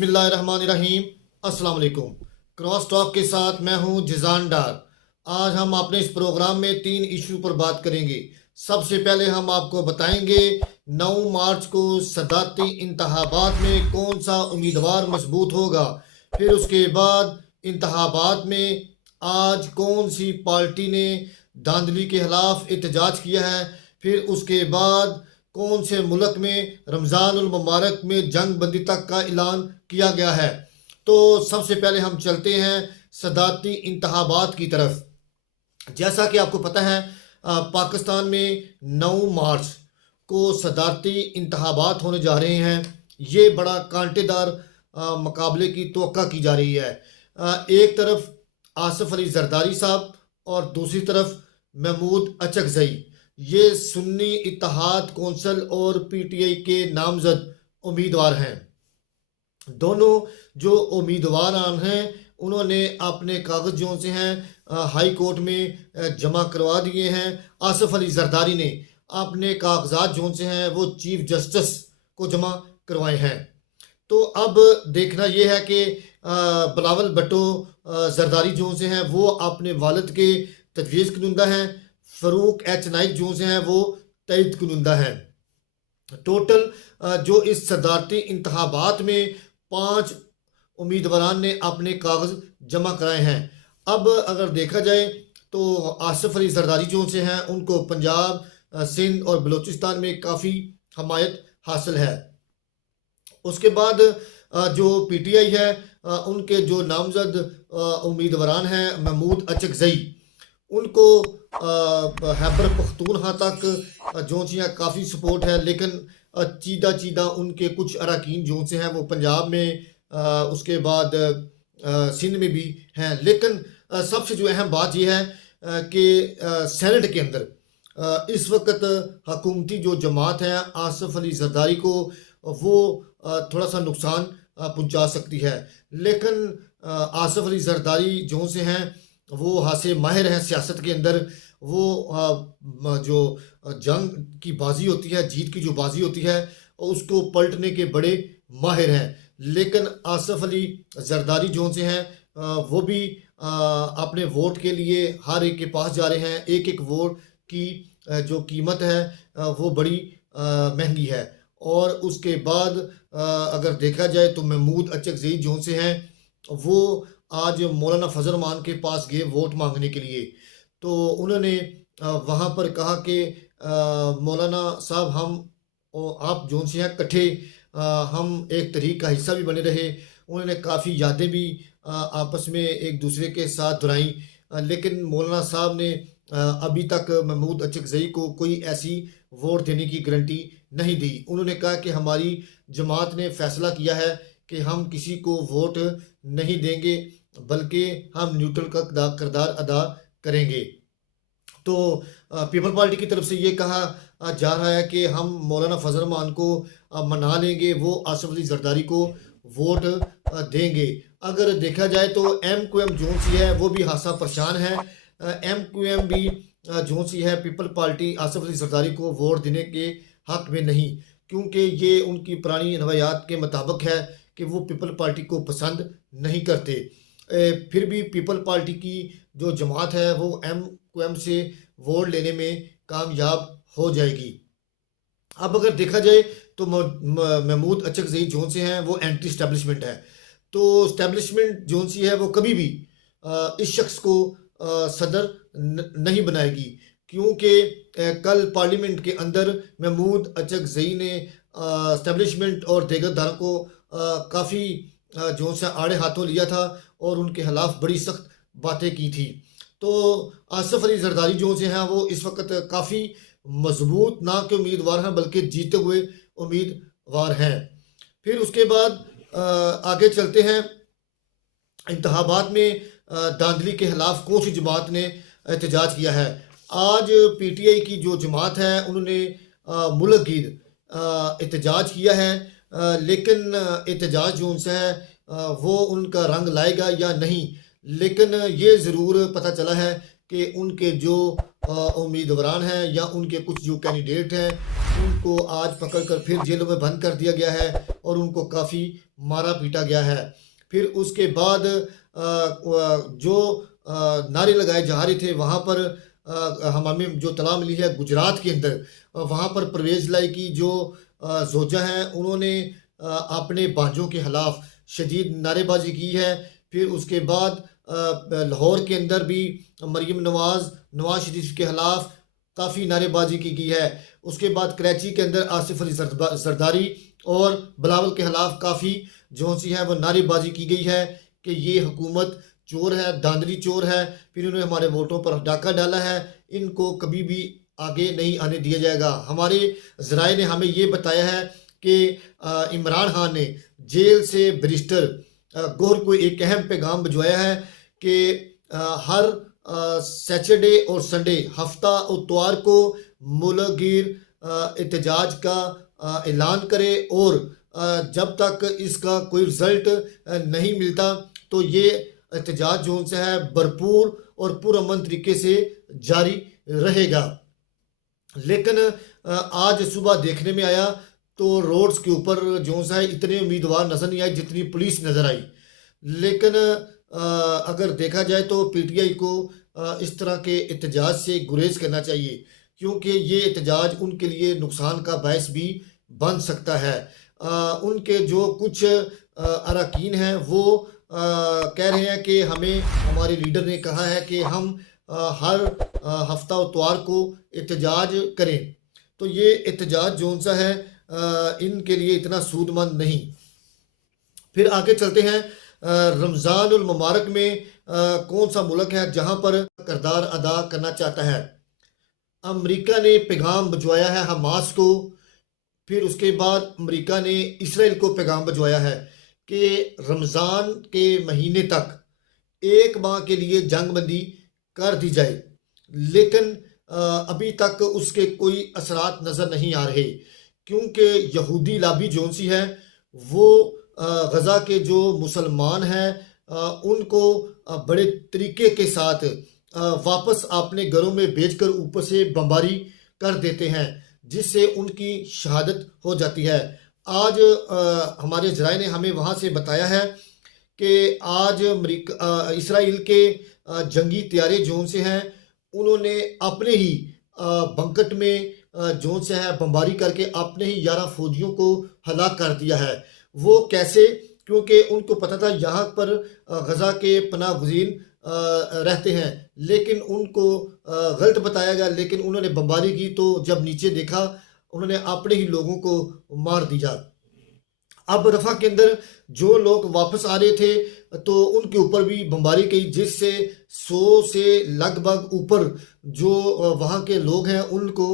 बिस्मिल्लाहिर्रहमानिर्रहीम। अस्सलाम वालेकुम। क्रॉस टॉक के साथ मैं हूं जिजान डार। आज हम अपने इस प्रोग्राम में 3 इशू पर बात करेंगे। सबसे पहले हम आपको बताएंगे 9 मार्च को सदारती इंतखाबात में कौन सा उम्मीदवार मजबूत होगा। फिर उसके बाद इंतखाबात में आज कौन सी पार्टी ने धांधली के खिलाफ एहतजाज किया है। फिर उसके बाद कौन से मुल्क में रमज़ानुल मुबारक में जंग बंदी तक का ऐलान किया गया है। तो सबसे पहले हम चलते हैं सदारती इंतखाबात की तरफ। जैसा कि आपको पता है पाकिस्तान में 9 मार्च को सदारती इंतखाबात होने जा रहे हैं। ये बड़ा कांटेदार मुकाबले की तवक्का की जा रही है। एक तरफ आसिफ अली जरदारी साहब और दूसरी तरफ महमूद अचकजई। ये सुन्नी इत्तेहाद कौंसिल और पीटीआई के नामजद उम्मीदवार हैं। दोनों जो उम्मीदवार हैं उन्होंने अपने कागज जो से हैं हाई कोर्ट में जमा करवा दिए हैं। आसिफ अली जरदारी ने अपने कागजात जो से हैं वो चीफ जस्टिस को जमा करवाए हैं। तो अब देखना यह है कि बिलावल भुट्टो जरदारी जो से हैं वो अपने वालिद के तजवीज़ कुनुंदा हैं। फ़रूक एच नाइक जो से हैं वो तइद कुनुंदा हैं। टोटल जो इस सदारती इंतखाबात में 5 उम्मीदवारान ने अपने कागज जमा कराए हैं। अब अगर देखा जाए तो आसिफ अली जरदारी जो से हैं उनको पंजाब, सिंध और बलूचिस्तान में काफ़ी हमायत हासिल है। उसके बाद जो पीटीआई है उनके जो नामजद उम्मीदवारान हैं महमूद अचकजई, उनको खैबर पख्तूनख्वा तक जो सी काफ़ी सपोर्ट है। लेकिन चीदा चीदा उनके कुछ अरकान जो से हैं वो पंजाब में उसके बाद सिंध में भी हैं। लेकिन सबसे जो अहम बात यह है कि सेनेट के अंदर इस वक्त हकूमती जो जमात है आसिफ अली जरदारी को वो थोड़ा सा नुकसान पहुंचा सकती है। लेकिन आसिफ अली जरदारी जो से हैं वो हासे माहिर हैं सियासत के अंदर। वो जो जंग की बाजी होती है, जीत की जो बाजी होती है, उसको पलटने के बड़े माहिर हैं। लेकिन आसिफ अली जरदारी जो से हैं वो भी अपने वोट के लिए हर एक के पास जा रहे हैं। एक एक वोट की जो कीमत है वो बड़ी महंगी है। और उसके बाद अगर देखा जाए तो महमूद अचकजई जो से हैं वो आज मौलाना फजल रहमान के पास गए वोट मांगने के लिए। तो उन्होंने वहाँ पर कहा कि मौलाना साहब हम और आप जो से हैं कट्ठे हम एक तहरीक का हिस्सा भी बने रहे। उन्होंने काफ़ी यादें भी आपस में एक दूसरे के साथ दोहराई। लेकिन मौलाना साहब ने अभी तक महमूद अचकजई को कोई ऐसी वोट देने की गारंटी नहीं दी। उन्होंने कहा कि हमारी जमात ने फैसला किया है कि हम किसी को वोट नहीं देंगे बल्कि हम न्यूट्रल का किरदार अदा करेंगे। तो पीपल पार्टी की तरफ से ये कहा जा रहा है कि हम मौलाना फजल रहमान को मना लेंगे, वो आसिफ अली जरदारी को वोट देंगे। अगर देखा जाए तो MQM जो सी है वो भी हासा परेशान है। MQM भी जो सी है पीपल पार्टी आसिफ अली जरदारी को वोट देने के हक में नहीं, क्योंकि ये उनकी पुरानी रवायात के मुताबिक है कि वो पीपल पार्टी को पसंद नहीं करते। फिर भी पीपल पार्टी की जो जमात है वो MQM से वोट लेने में कामयाब हो जाएगी। अब अगर देखा जाए तो महमूद अचकजई जो से हैं वो एंटी इस्टेब्लिशमेंट है। तो इस्टेब्लिशमेंट जो सी है वो कभी भी इस शख्स को सदर नहीं बनाएगी, क्योंकि कल पार्लियामेंट के अंदर महमूद अचकजई ने इस्टेब्लिशमेंट और दीगर धारा को काफ़ी जो से आड़े हाथों लिया था और उनके खिलाफ बड़ी सख्त बातें की थी। तो आसिफ अली जरदारी जो से हैं वो इस वक्त काफ़ी मजबूत ना के उम्मीदवार हैं बल्कि जीते हुए उम्मीदवार हैं। फिर उसके बाद आगे चलते हैं। इंतखाबात में धांधली के खिलाफ कौन सी जमात ने एहतजाज किया है। आज पीटीआई की जो जमात है उन्होंने मुल्क गीर एहतजाज किया है। लेकिन एहतजाज जो उनसे है वो उनका रंग लाएगा या नहीं। लेकिन ये ज़रूर पता चला है कि उनके जो उम्मीदवार हैं या उनके कुछ जो कैंडिडेट हैं उनको आज पकड़कर फिर जेलों में बंद कर दिया गया है और उनको काफ़ी मारा पीटा गया है। फिर उसके बाद जो नारे लगाए जा रहे थे वहाँ पर हमें जो तला मिली है गुजरात के अंदर, वहाँ पर परवेज़ लाई की जो जोजा हैं उन्होंने अपने बाजों के खिलाफ शदीद नारेबाजी की है। फिर उसके बाद लाहौर के अंदर भी मरीम नवाज शरीफ के खिलाफ काफ़ी नारेबाजी की गई है। उसके बाद कराची के अंदर आसिफ अली जरदारी और बिलावल के खिलाफ काफ़ी जो सी है वो नारेबाजी की गई है कि ये हुकूमत चोर है, धांधली चोर है, फिर इन्होंने हमारे वोटों पर डाका डाला है, इनको कभी भी आगे नहीं आने दिया जाएगा। हमारे ज़राए ने हमें ये बताया है कि इमरान खान ने जेल से बैरिस्टर गौहर को एक अहम पैगाम भिजवाया है कि हर सैटरडे और संडे हफ्ता इतवार को मुल्कगीर एहतजाज का ऐलान करे और जब तक इसका कोई रिज़ल्ट नहीं मिलता तो ये एहतजाज जो उनसे है भरपूर और पुरअमन तरीके से जारी रहेगा। लेकिन आज सुबह देखने में आया तो रोड्स के ऊपर जो सा है इतने उम्मीदवार नज़र नहीं आए जितनी पुलिस नज़र आई। लेकिन अगर देखा जाए तो पीटीआई को इस तरह के एहतजाज से गुरेज करना चाहिए क्योंकि ये एहतजाज उनके लिए नुकसान का बायस भी बन सकता है। उनके जो कुछ अरकान हैं वो कह रहे हैं कि हमें हमारे लीडर ने कहा है कि हम हर हफ्ता इतवार को एहतजाज करें, तो ये एहतजाज जो सा है इनके लिए इतना सूदमंद नहीं। फिर आगे चलते हैं। रमज़ान उल मुबारक में कौन सा मुल्क है जहां पर किरदार अदा करना चाहता है? अमेरिका ने पैगाम भिजवाया है हमास को। फिर उसके बाद अमेरिका ने इसराइल को पैगाम भिजवाया है कि रमज़ान के महीने तक एक माह के लिए जंगबंदी कर दी जाए, लेकिन अभी तक उसके कोई असरात नज़र नहीं आ रहे क्योंकि यहूदी लाबी जोन सी है वो गज़ा के जो मुसलमान हैं उनको बड़े तरीके के साथ वापस अपने घरों में भेजकर ऊपर से बमबारी कर देते हैं जिससे उनकी शहादत हो जाती है। आज हमारे ज़राए ने हमें वहाँ से बताया है कि आज इसराइल के जंगी तैयारे जोन से हैं उन्होंने अपने ही बंकट में जोन से है बमबारी करके अपने ही 11 फौजियों को हलाक कर दिया है। वो कैसे? क्योंकि उनको पता था यहाँ पर गज़ा के पनाह गुज़ीन रहते हैं, लेकिन उनको गलत बताया गया, लेकिन उन्होंने बमबारी की तो जब नीचे देखा उन्होंने अपने ही लोगों को मार दिया। अब रफ़ा के अंदर जो लोग वापस आ रहे थे तो उनके ऊपर भी बमबारी की जिससे 100 से लगभग ऊपर जो वहाँ के लोग हैं उनको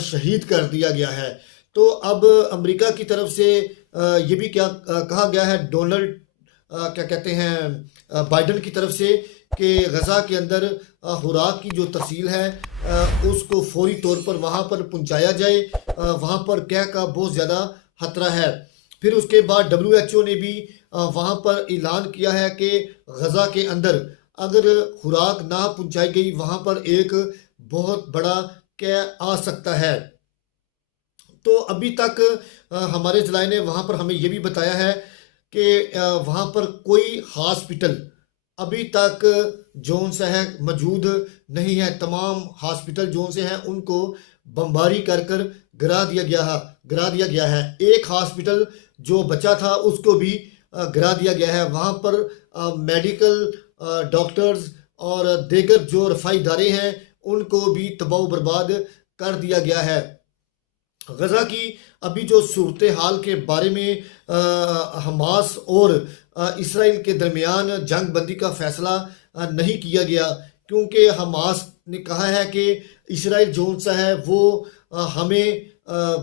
शहीद कर दिया गया है। तो अब अमेरिका की तरफ से ये भी क्या कहा गया है डोनाल्ड क्या कहते हैं बाइडन की तरफ से कि गज़ा के अंदर खुराक की जो तहसील है उसको फौरी तौर पर वहाँ पर पहुँचाया जाए, वहाँ पर क्या का बहुत ज़्यादा खतरा है। फिर उसके बाद WHO ने भी वहाँ पर ऐलान किया है कि गज़ा के अंदर अगर खुराक ना पहुँचाई गई वहाँ पर एक बहुत बड़ा क्या आ सकता है। तो अभी तक हमारे ज़राए ने वहाँ पर हमें ये भी बताया है कि वहाँ पर कोई हॉस्पिटल अभी तक जोन से है मौजूद नहीं है। तमाम हॉस्पिटल जोन से हैं उनको बमबारी कर कर गिरा दिया गया है। एक हॉस्पिटल जो बचा था उसको भी गिरा दिया गया है। वहाँ पर मेडिकल डॉक्टर्स और दीगर जो रफ़ाई इदारे हैं उनको भी तबाह बर्बाद कर दिया गया है। गज़ा की अभी जो सूरत हाल के बारे में हमास और इसराइल के दरमियान जंग बंदी का फ़ैसला नहीं किया गया क्योंकि हमास ने कहा है कि इसराइल जोन सा है वो हमें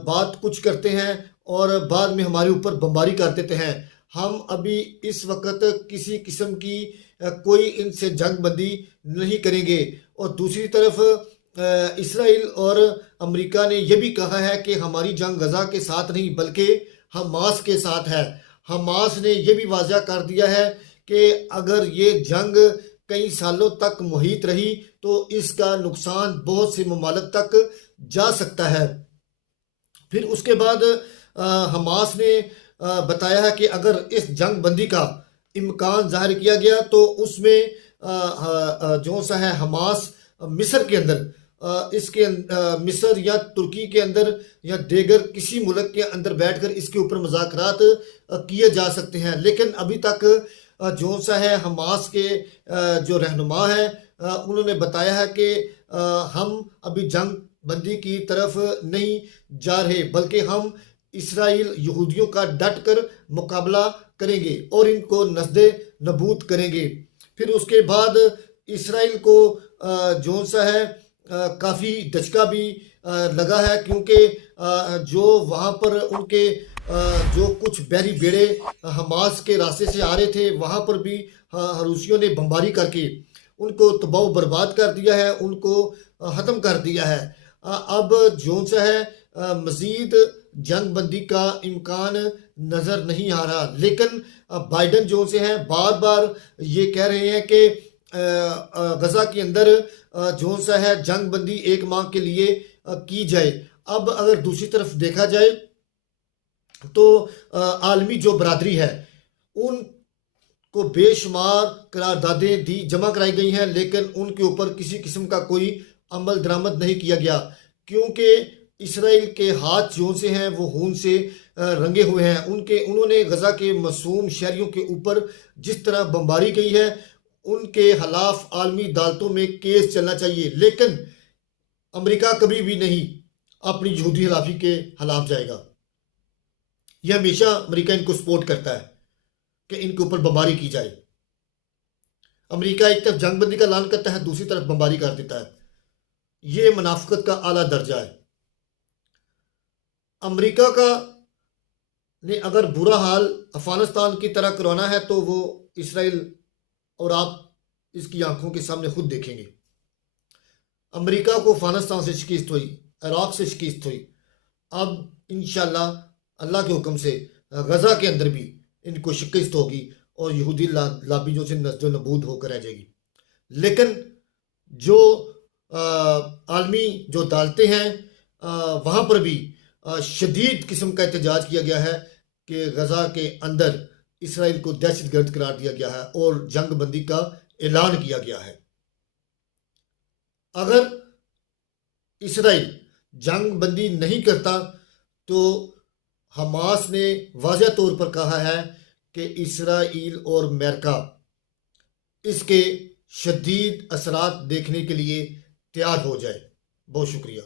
बात कुछ करते हैं और बाद में हमारे ऊपर बमबारी कर देते हैं। हम अभी इस वक्त किसी किस्म की कोई इनसे जंग बंदी नहीं करेंगे। और दूसरी तरफ इसराइल और अमेरिका ने यह भी कहा है कि हमारी जंग गज़ा के साथ नहीं बल्कि हमास के साथ है। हमास ने यह भी वाज़ा कर दिया है कि अगर ये जंग कई सालों तक मुहित रही तो इसका नुकसान बहुत से ममालिक तक जा सकता है। फिर उसके बाद हमास ने बताया है कि अगर इस जंग बंदी का इम्कान जाहिर किया गया तो उसमें जो सा है हमास मिस्र के अंदर मिस्र या तुर्की के अंदर या देगर किसी मुल्क के अंदर बैठकर इसके ऊपर मुज़ाकरात किए जा सकते हैं। लेकिन अभी तक जो सा है हमास के जो रहनुमा है उन्होंने बताया है कि हम अभी जंग बंदी की तरफ नहीं जा रहे, बल्कि हम इसराइल यहूदियों का डट कर मुकाबला करेंगे और इनको नस्दे नबूद करेंगे। फिर उसके बाद इसराइल को जो सा है काफ़ी दचका भी लगा है, क्योंकि जो वहाँ पर उनके जो कुछ बैरी बेड़े हमास के रास्ते से आ रहे थे वहाँ पर भी रूसियों ने बमबारी करके उनको तबाह बर्बाद कर दिया है, उनको ख़त्म कर दिया है। अब जो सा है मज़ीद जंग बंदी का इम्कान नज़र नहीं आ रहा। लेकिन बाइडन जो से हैं बार बार ये कह रहे हैं कि गज़ा के अंदर जो सा है जंग बंदी 1 माह के लिए की जाए। अब अगर दूसरी तरफ देखा जाए तो आलमी जो बरादरी है उनको बेशुमार करारदादें दी जमा कराई गई हैं, लेकिन उनके ऊपर किसी किस्म का कोई अमल दरामद नहीं किया गया, क्योंकि इसराइल के हाथ जो से हैं वो खून से रंगे हुए हैं। उन्होंने गज़ा के मासूम शहरियों के ऊपर जिस तरह बमबारी की है उनके खिलाफ आलमी अदालतों में केस चलना चाहिए। लेकिन अमेरिका कभी भी नहीं अपनी यहूदी खिलाफी के खिलाफ जाएगा। यह हमेशा अमेरिका इनको सपोर्ट करता है कि इनके ऊपर बमबारी की जाए। अमेरिका एक तरफ जंगबंदी का ऐलान करता है, दूसरी तरफ बमबारी कर देता है। ये मुनाफिकत का आला दर्जा है। अमेरिका का ने अगर बुरा हाल अफगानिस्तान की तरह करवाना है तो वो इसराइल और आप इसकी आंखों के सामने खुद देखेंगे। अमेरिका को अफगानिस्तान से शिकस्त हुई, इराक से शिकस्त हुई, अब इंशाल्लाह अल्लाह के हुक्म से गज़ा के अंदर भी इनको शिकस्त होगी और यहूदी लाबियों से नस्ल नबूद होकर रह जाएगी। लेकिन जो आलमी जो अदालतें हैं वहाँ पर भी शदीद किस्म का एहतजाज किया गया है कि गज़ा के अंदर इसराइल को दहशतगर्द करार दिया गया है और जंग बंदी का ऐलान किया गया है। अगर इसराइल जंग बंदी नहीं करता तो हमास ने वाज़ह तौर पर कहा है कि इसराइल और अमेरिका इसके शदीद असरात देखने के लिए तैयार हो जाए। बहुत शुक्रिया।